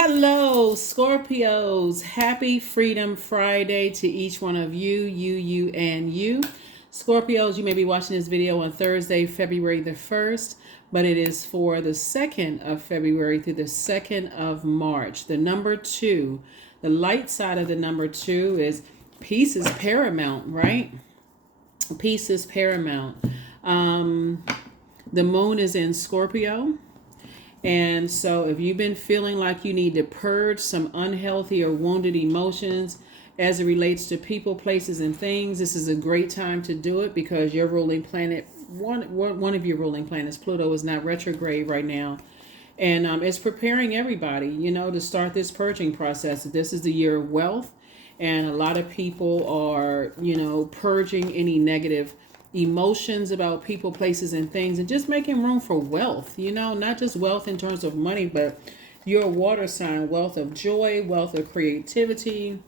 Hello, Scorpios. Happy Freedom Friday to each one of you, and you. Scorpios, you may be watching this video on Thursday, February the 1st, but it is for the 2nd of February through the 2nd of March. The number 2, the light side of the number 2 is peace is paramount, right? Peace is paramount. The moon is in Scorpio. And so if you've been feeling like you need to purge some unhealthy or wounded emotions as it relates to people, places, and things, this is a great time to do it because your ruling planet, one of your ruling planets, Pluto, is not retrograde right now. And it's preparing everybody, to start this purging process. This is the year of wealth. And a lot of people are, purging any negative emotions about people, places, and things, and just making room for wealth, not just wealth in terms of money, but your water sign, wealth of joy, wealth of creativity,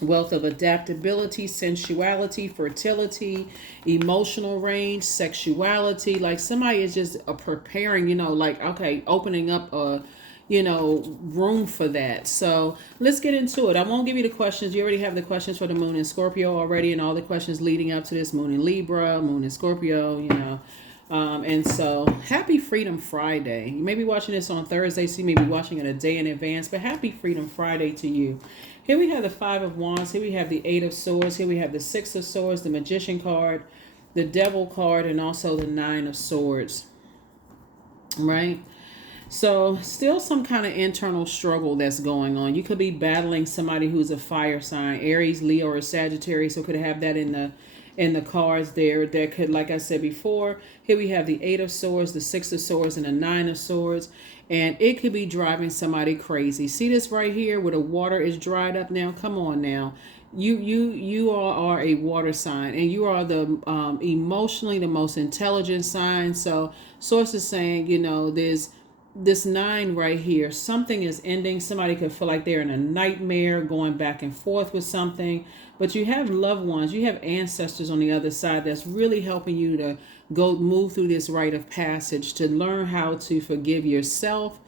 wealth of adaptability, sensuality, fertility, emotional range, sexuality. Like somebody is just preparing, opening up a room for that. So let's get into it. I won't give you the questions. You already have the questions for the moon in Scorpio already, and all the questions leading up to this: moon in Libra, moon in Scorpio, and so happy Freedom Friday. You may be watching this on Thursday, so you may be watching it a day in advance, but happy Freedom Friday to you. Here we have the 5 of Wands. Here we have the 8 of Swords. Here we have the 6 of Swords, the Magician card, the Devil card, and also the 9 of Swords. Right? So still some kind of internal struggle that's going on. You could be battling somebody who's a fire sign, Aries, Leo, or Sagittarius. So could have that in the cards there. That could, like I said before, here we have the 8 of Swords, the 6 of Swords, and the 9 of Swords. And it could be driving somebody crazy. See this right here where the water is dried up now? Come on now. You all are a water sign, and you are the emotionally the most intelligent sign. So source is saying, there's this 9 right here, something is ending. Somebody could feel like they're in a nightmare, going back and forth with something, but you have loved ones, you have ancestors on the other side that's really helping you to move through this rite of passage, to learn how to forgive yourself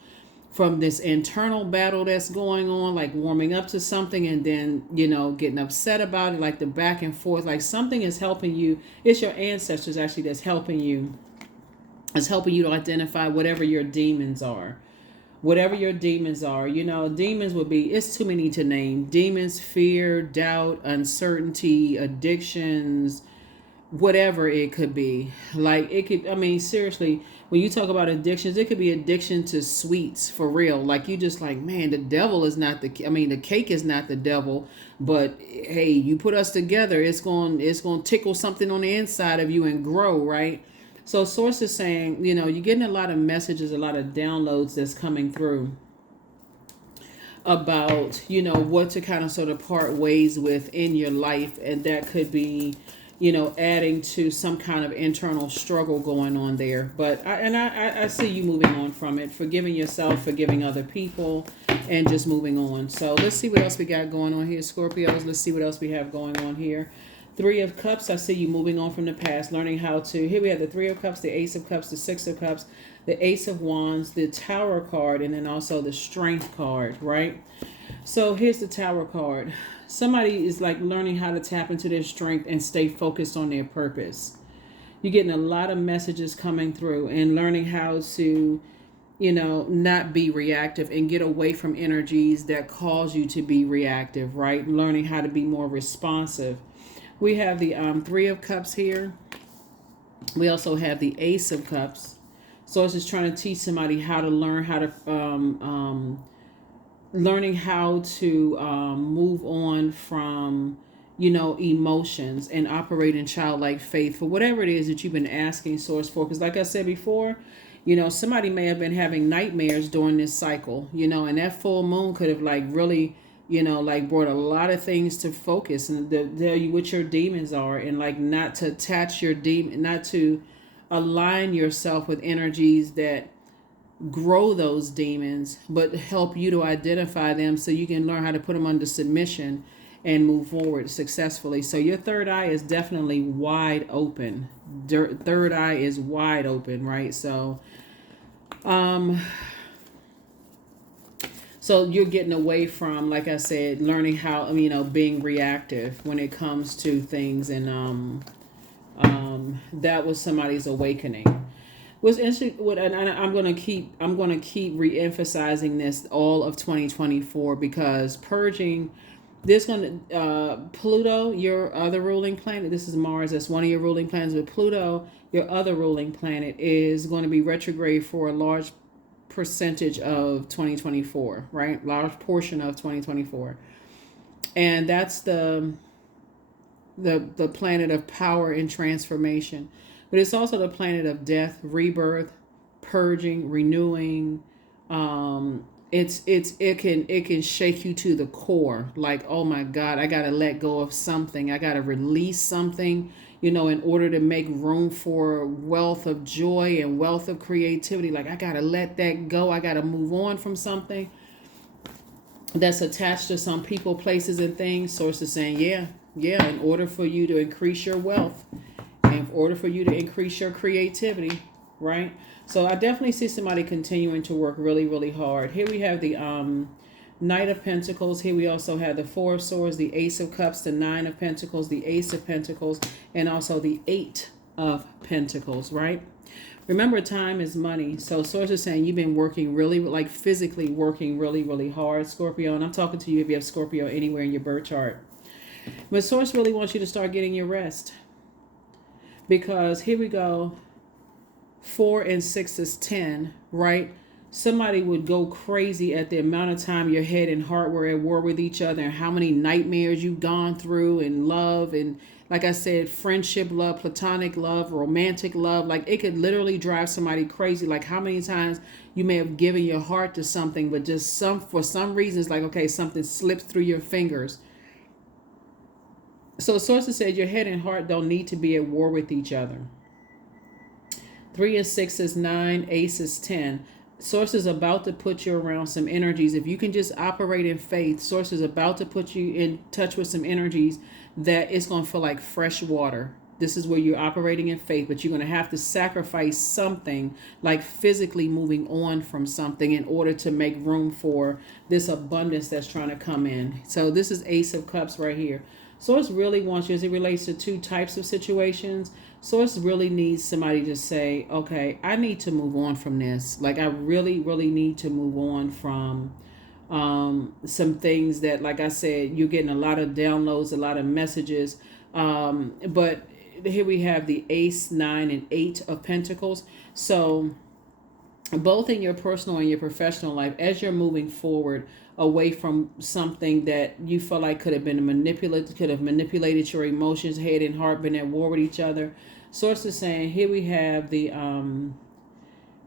from this internal battle that's going on, like warming up to something and then getting upset about it, like the back and forth, like something is helping you. It's your ancestors actually that's helping you. It's helping you to identify whatever your demons are. Whatever your demons are. Demons would be, it's too many to name. Demons, fear, doubt, uncertainty, addictions, whatever it could be. Like it could, seriously, when you talk about addictions, it could be addiction to sweets for real. Like you just like, man, the devil is not the cake is not the devil, but hey, you put us together, it's going to tickle something on the inside of you and grow, right? So source is saying, you're getting a lot of messages, a lot of downloads that's coming through about, what to kind of sort of part ways with in your life. And that could be, adding to some kind of internal struggle going on there. But I see you moving on from it, forgiving yourself, forgiving other people, and just moving on. So let's see what else we got going on here, Scorpios. Let's see what else we have going on here. 3 of Cups, I see you moving on from the past, learning how to, here we have the 3 of Cups, the Ace of Cups, the 6 of Cups, the Ace of Wands, the Tower card, and then also the Strength card, right? So here's the Tower card. Somebody is like learning how to tap into their strength and stay focused on their purpose. You're getting a lot of messages coming through and learning how to, not be reactive and get away from energies that cause you to be reactive, right? Learning how to be more responsive. We have the 3 of Cups here. We also have the Ace of Cups. So it's just trying to teach somebody how to learn how to, learning how to move on from, emotions and operate in childlike faith for whatever it is that you've been asking source for. Because like I said before, somebody may have been having nightmares during this cycle, and that full moon could have like really brought a lot of things to focus and tell you what your demons are, and like not to attach your demon, not to align yourself with energies that grow those demons, but help you to identify them so you can learn how to put them under submission and move forward successfully. So your third eye is definitely wide open. Third eye is wide open, right? So So you're getting away from, like I said, learning how, being reactive when it comes to things. And that was somebody's awakening. Was interesting. And I'm gonna keep re-emphasizing this all of 2024, because purging. There's gonna Pluto, your other ruling planet. This is Mars. That's one of your ruling planets. But Pluto, your other ruling planet, is going to be retrograde for a large percentage of 2024. Right, large portion of 2024, and that's the planet of power and transformation. But it's also the planet of death, rebirth, purging, renewing. It can shake you to the core. Like, oh my God, I gotta let go of something. I gotta release something, in order to make room for wealth of joy and wealth of creativity. Like, I gotta let that go. I gotta move on from something that's attached to some people, places, and things. Sources saying, yeah, in order for you to increase your wealth, and in order for you to increase your creativity, right? So I definitely see somebody continuing to work really, really hard. Here we have the Knight of Pentacles. Here we also have the Four of Swords, the Ace of Cups, the Nine of Pentacles, the Ace of Pentacles, and also the Eight of Pentacles, right? Remember, time is money. So source is saying you've been working really, like physically working really, really hard, Scorpio. And I'm talking to you if you have Scorpio anywhere in your birth chart. But source really wants you to start getting your rest. Because here we go. 4 and 6 is 10, right? Somebody would go crazy at the amount of time your head and heart were at war with each other, and how many nightmares you've gone through, and love, and like I said, friendship love, platonic love, romantic love. Like, it could literally drive somebody crazy. Like, how many times you may have given your heart to something, but just for some reason it's like, okay, something slips through your fingers. So sources said your head and heart don't need to be at war with each other. 3 and 6 is 9, Ace is 10. Source is about to put you around some energies. If you can just operate in faith, Source is about to put you in touch with some energies that it's going to feel like fresh water. This is where you're operating in faith, but you're going to have to sacrifice something, like physically moving on from something, in order to make room for this abundance that's trying to come in. So this is Ace of Cups right here. Source really wants you, as it relates to two types of situations, Source really needs somebody to say, okay, I need to move on from this. Like, I really, really need to move on from some things that, like I said, you're getting a lot of downloads, a lot of messages. But here we have the Ace, 9, and 8 of Pentacles. So both in your personal and your professional life, as you're moving forward away from something that you feel like could have been manipulated, could have manipulated your emotions, head and heart, been at war with each other. Source is saying here we have the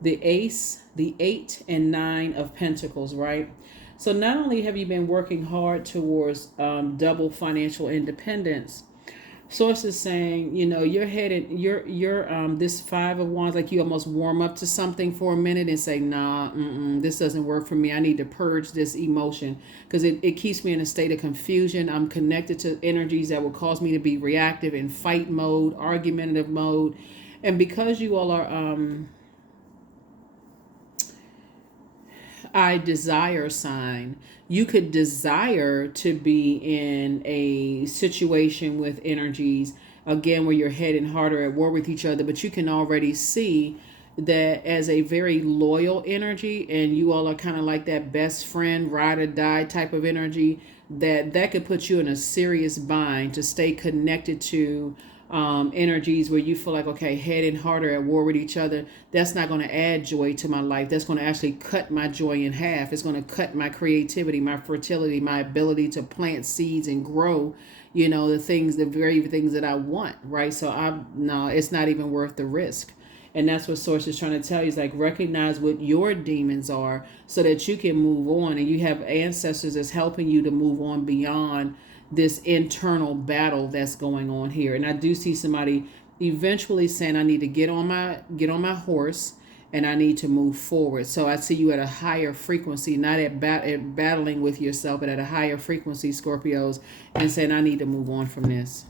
Ace, the 8, and 9 of Pentacles, right? So not only have you been working hard towards double financial independence, Source is saying, you're headed, you're this 5 of Wands, like you almost warm up to something for a minute and say, nah, this doesn't work for me. I need to purge this emotion, because it keeps me in a state of confusion. I'm connected to energies that will cause me to be reactive, in fight mode, argumentative mode. And because you all are I desire sign, you could desire to be in a situation with energies, again, where your head and heart are at war with each other, but you can already see that as a very loyal energy, and you all are kind of like that best friend, ride or die type of energy, that could put you in a serious bind to stay connected to energies where you feel like, okay, head and heart are at war with each other. That's not going to add joy to my life. That's going to actually cut my joy in half. It's going to cut my creativity, my fertility, my ability to plant seeds and grow, the very things that I want, right? So no, it's not even worth the risk. And that's what Source is trying to tell you, is like, recognize what your demons are so that you can move on, and you have ancestors that's helping you to move on beyond this internal battle that's going on here. And I do see somebody eventually saying, I need to get on my horse, and I need to move forward. So I see you at a higher frequency, not at battling with yourself, but at a higher frequency, Scorpios, and saying, I need to move on from this.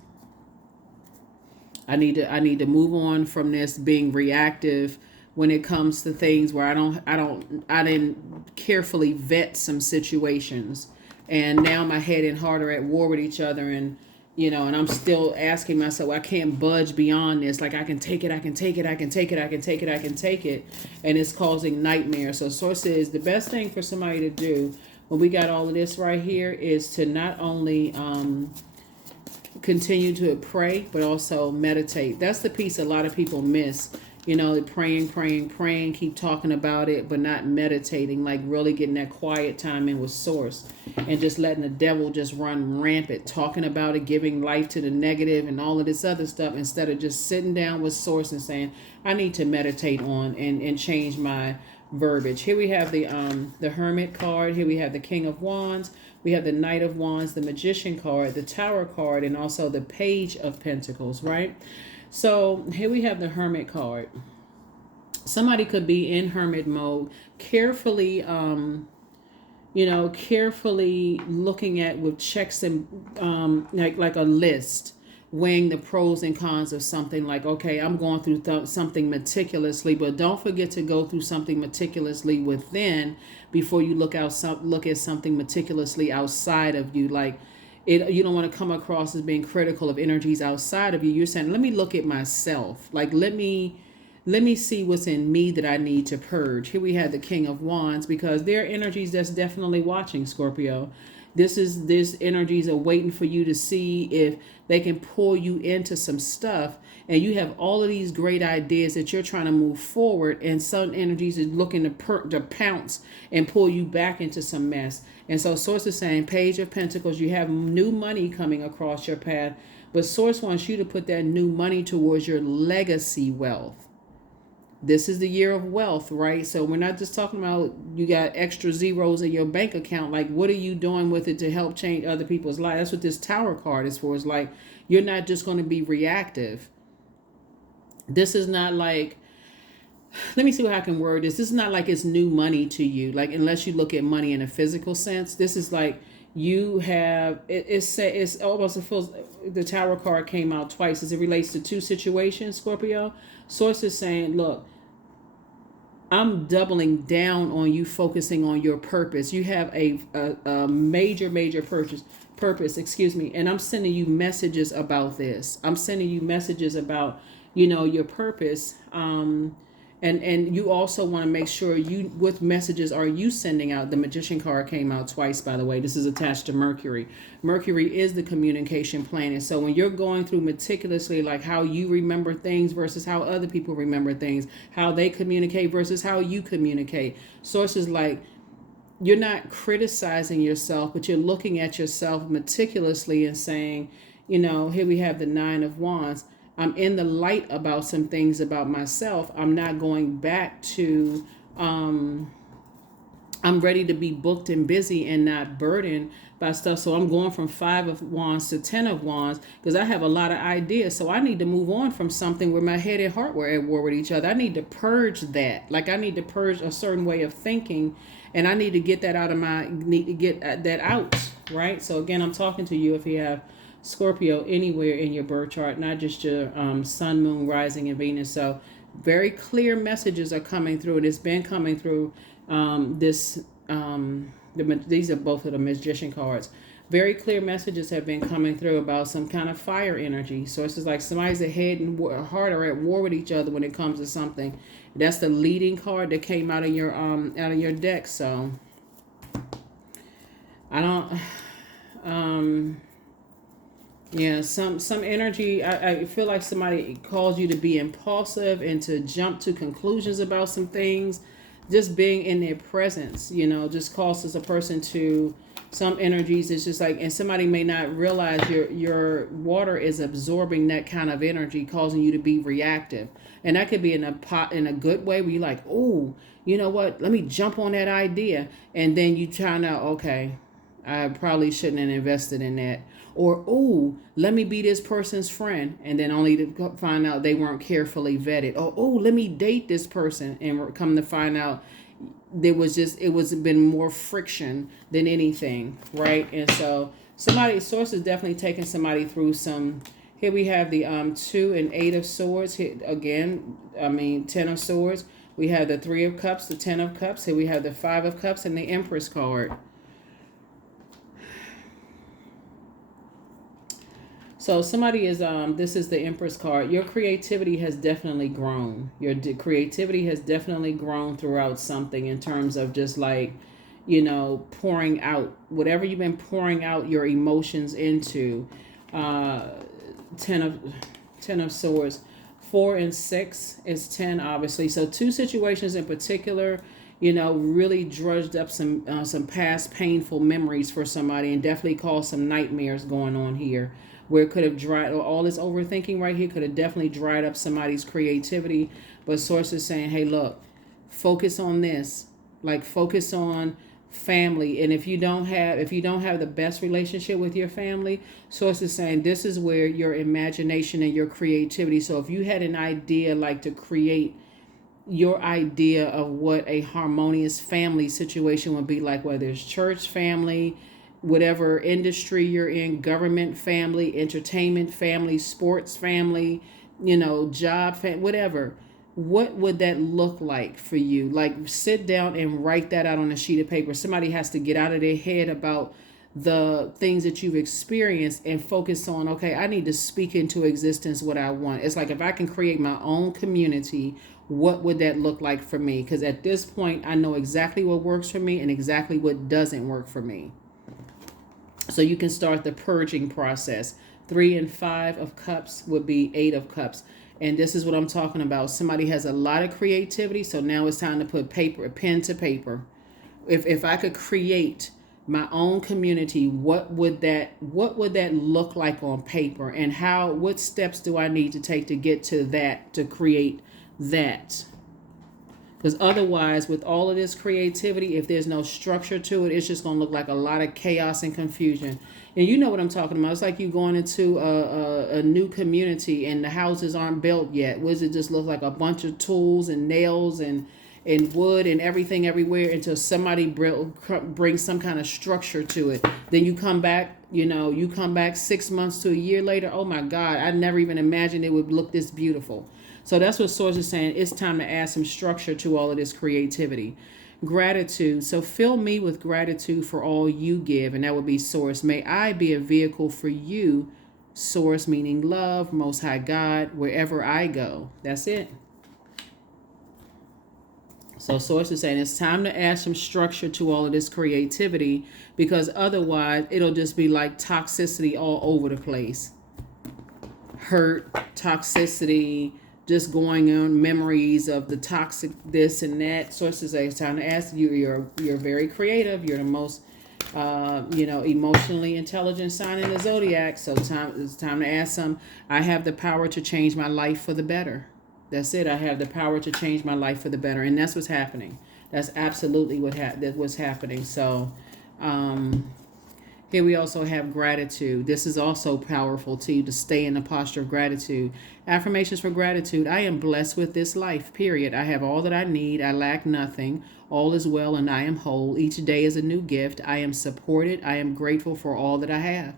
I need to move on from this being reactive when it comes to things where I didn't carefully vet some situations, and now my head and heart are at war with each other, and and I'm still asking myself, I can't budge beyond this. Like, I can take it, I can take it, I can take it, I can take it, I can take it, and it's causing nightmares. So source says the best thing for somebody to do when we got all of this right here is to not only continue to pray, but also meditate. That's the piece a lot of people miss. Praying, keep talking about it, but not meditating, like really getting that quiet time in with source, and just letting the devil just run rampant, talking about it, giving life to the negative and all of this other stuff, instead of just sitting down with source and saying, I need to meditate on and change my verbiage. Here we have the Hermit card. Here we have the King of Wands. We have the Knight of Wands, the Magician card, the Tower card, and also the Page of Pentacles, right? So here we have the Hermit card. Somebody could be in hermit mode, carefully, carefully looking at with checks and like a list, weighing the pros and cons of something. Like, okay, I'm going through something meticulously, but don't forget to go through something meticulously within before you look at something meticulously outside of you. Like, you don't want to come across as being critical of energies outside of you. You're saying, let me look at myself. Like, let me see what's in me that I need to purge. Here we have the King of Wands, because there are energies that's definitely watching, Scorpio. This energies are waiting for you to see if they can pull you into some stuff, and you have all of these great ideas that you're trying to move forward, and some energies is looking to pounce and pull you back into some mess. And so Source is saying, Page of Pentacles, you have new money coming across your path, but Source wants you to put that new money towards your legacy wealth. This is the year of wealth, right? So we're not just talking about you got extra zeros in your bank account. Like, what are you doing with it to help change other people's lives? That's what this Tower card is for. It's like, you're not just going to be reactive. This is not like, let me see how I can word this. This is not like it's new money to you. Like, unless you look at money in a physical sense, this is like you have, it's almost, it feels, the Tower card came out twice as it relates to two situations, Scorpio. Source is saying, look, I'm doubling down on you focusing on your purpose. You have a major purpose, and I'm sending you messages about this. I'm sending you messages about, your purpose. And you also want to make sure what messages are you sending out? The Magician card came out twice, by the way. This is attached to Mercury. Mercury is the communication planet. So when you're going through meticulously, like how you remember things versus how other people remember things, how they communicate versus how you communicate. Sources like, you're not criticizing yourself, but you're looking at yourself meticulously and saying, here we have the Nine of Wands. I'm in the light about some things about myself. I'm not going back to, I'm ready to be booked and busy and not burdened by stuff. So I'm going from 5 of Wands to 10 of Wands because I have a lot of ideas. So I need to move on from something where my head and heart were at war with each other. I need to purge that. Like, I need to purge a certain way of thinking, and I need to get that need to get that out, right? So again, I'm talking to you if you have Scorpio anywhere in your birth chart, not just your sun, moon, rising, and Venus. So very clear messages are coming through, and it's been coming through these are both of the Magician cards. Very clear messages have been coming through about some kind of fire energy. So it's just like somebody's head and heart are at war with each other when it comes to something. That's the leading card that came out of your deck. So I don't yeah, some energy. I feel like somebody calls you to be impulsive and to jump to conclusions about some things. Just being in their presence, just causes a person to, some energies, it's just like, and somebody may not realize your water is absorbing that kind of energy, causing you to be reactive. And that could be in a good way where you're like, oh, you know what, let me jump on that idea. And then you find out, okay, I probably shouldn't have invested in that. Or, oh, let me be this person's friend. And then only to find out they weren't carefully vetted. Or, oh, let me date this person. And come to find out it was been more friction than anything, right? And so source is definitely taking somebody through some. Here we have the 2 and 8 of swords. Here, again, 10 of swords. We have the Three of Cups, the Ten of Cups. Here we have the Five of Cups and the Empress card. So somebody is, this is the Empress card. Your creativity has definitely grown. Your creativity has definitely grown throughout something in terms of just like, you know, pouring out whatever you've been pouring out your emotions into. Ten of Swords. 4 and 6 is 10, obviously. So two situations in particular, you know, really drudged up some past painful memories for somebody, and definitely caused some nightmares going on here, where it could have dried, or all this overthinking right here could have definitely dried up somebody's creativity. But Source is saying, hey, look, focus on this. Like, focus on family. And if you don't have the best relationship with your family, Source is saying this is where your imagination and your creativity. So if you had an idea, like to create your idea of what a harmonious family situation would be like, whether it's church family, whatever industry you're in, government family, entertainment family, sports family, you know, job family, whatever. What would that look like for you? Like, sit down and write that out on a sheet of paper. Somebody has to get out of their head about the things that you've experienced and focus on, okay, I need to speak into existence what I want. It's like, if I can create my own community, what would that look like for me? Because at this point, I know exactly what works for me and exactly what doesn't work for me. So you can start the purging process. 3 and 5 of Cups would be 8 of Cups. And this is what I'm talking about. Somebody has a lot of creativity, so now it's time to put pen to paper. If I could create my own community, what would that look like on paper, and what steps do I need to take to get to that, to create that? Because otherwise, with all of this creativity, if there's no structure to it, it's just going to look like a lot of chaos and confusion. And you know what I'm talking about. It's like you going into a new community and the houses aren't built yet. What does it just look like? A bunch of tools and nails and wood and everything everywhere, until somebody brings some kind of structure to it. Then you come back, 6 months to a year later. Oh my God, I never even imagined it would look this beautiful. So that's what Source is saying. It's time to add some structure to all of this creativity. Gratitude. So fill me with gratitude for all you give. And that would be Source. May I be a vehicle for you, Source, meaning love, Most High God, wherever I go. That's it. So Source is saying it's time to add some structure to all of this creativity, because otherwise it'll just be like toxicity all over the place. Hurt, toxicity, just going on memories of the toxic this and that. Sources say it's time to ask you. You're very creative. You're the most, emotionally intelligent sign in the Zodiac. So it's time to ask some. I have the power to change my life for the better. That's it. I have the power to change my life for the better, and that's what's happening. That's absolutely what's happening. So, here we also have gratitude. This is also powerful too, to stay in the posture of gratitude. Affirmations for gratitude. I am blessed with this life, period. I have all that I need. I lack nothing. All is well and I am whole. Each day is a new gift. I am supported. I am grateful for all that I have.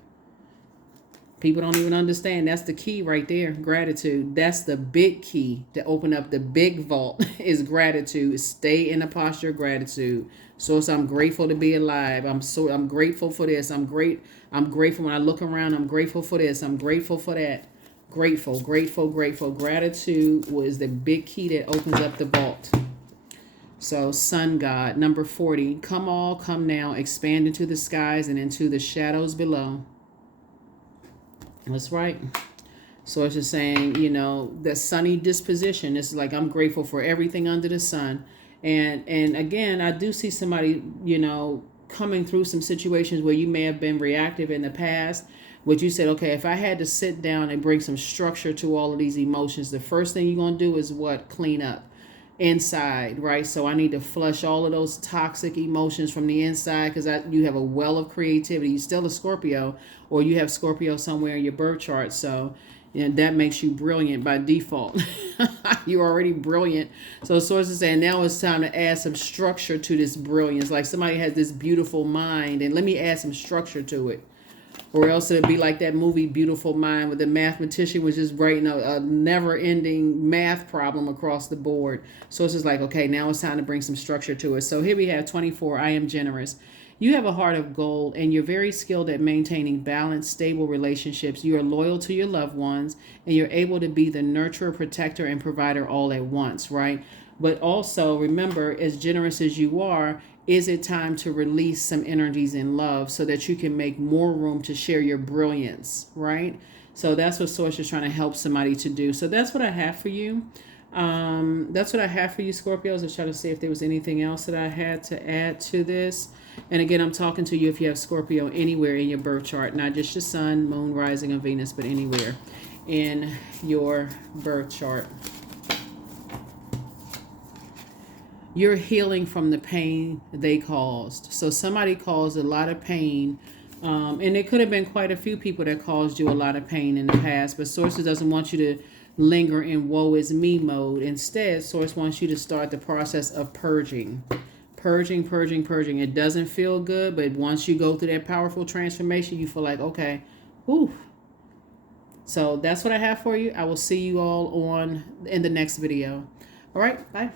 People don't even understand. That's the key right there. Gratitude. That's the big key to open up the big vault is gratitude. Stay in the posture of gratitude. So I'm grateful to be alive. I'm grateful for this. I'm grateful when I look around. I'm grateful for this. I'm grateful for that. Grateful. Gratitude was the big key that opens up the vault. So Sun God, number 40. Come all, come now, expand into the skies and into the shadows below. That's right. So it's just saying, the sunny disposition. It's like, I'm grateful for everything under the sun. And again, I do see somebody, coming through some situations where you may have been reactive in the past, but you said, okay, if I had to sit down and bring some structure to all of these emotions, the first thing you're going to do is what? Clean up inside, right? So I need to flush all of those toxic emotions from the inside, because you have a well of creativity. You're still a Scorpio, or you have Scorpio somewhere in your birth chart. So that makes you brilliant by default. You're already brilliant. So Source is saying now it's time to add some structure to this brilliance. Like somebody has this beautiful mind, and let me add some structure to it. Or else it'd be like that movie Beautiful Mind, where the mathematician was just writing a never-ending math problem across the board. So it's just like, okay, now it's time to bring some structure to it. So here we have 24, I am generous. You have a heart of gold, and you're very skilled at maintaining balanced, stable relationships. You are loyal to your loved ones, and you're able to be the nurturer, protector, and provider all at once, right? But also remember, as generous as you are, is it time to release some energies in love so that you can make more room to share your brilliance, right? So that's what Source is trying to help somebody to do. So that's what I have for you. That's what I have for you, Scorpios. I was trying to see if there was anything else that I had to add to this. And again, I'm talking to you if you have Scorpio anywhere in your birth chart, not just your sun, moon, rising, or Venus, but anywhere in your birth chart. You're healing from the pain they caused. So somebody caused a lot of pain. And it could have been quite a few people that caused you a lot of pain in the past. But Source doesn't want you to linger in woe is me mode. Instead, Source wants you to start the process of purging. Purging, purging, purging. It doesn't feel good, but once you go through that powerful transformation, you feel like, okay, whew. So that's what I have for you. I will see you all in the next video. All right, bye.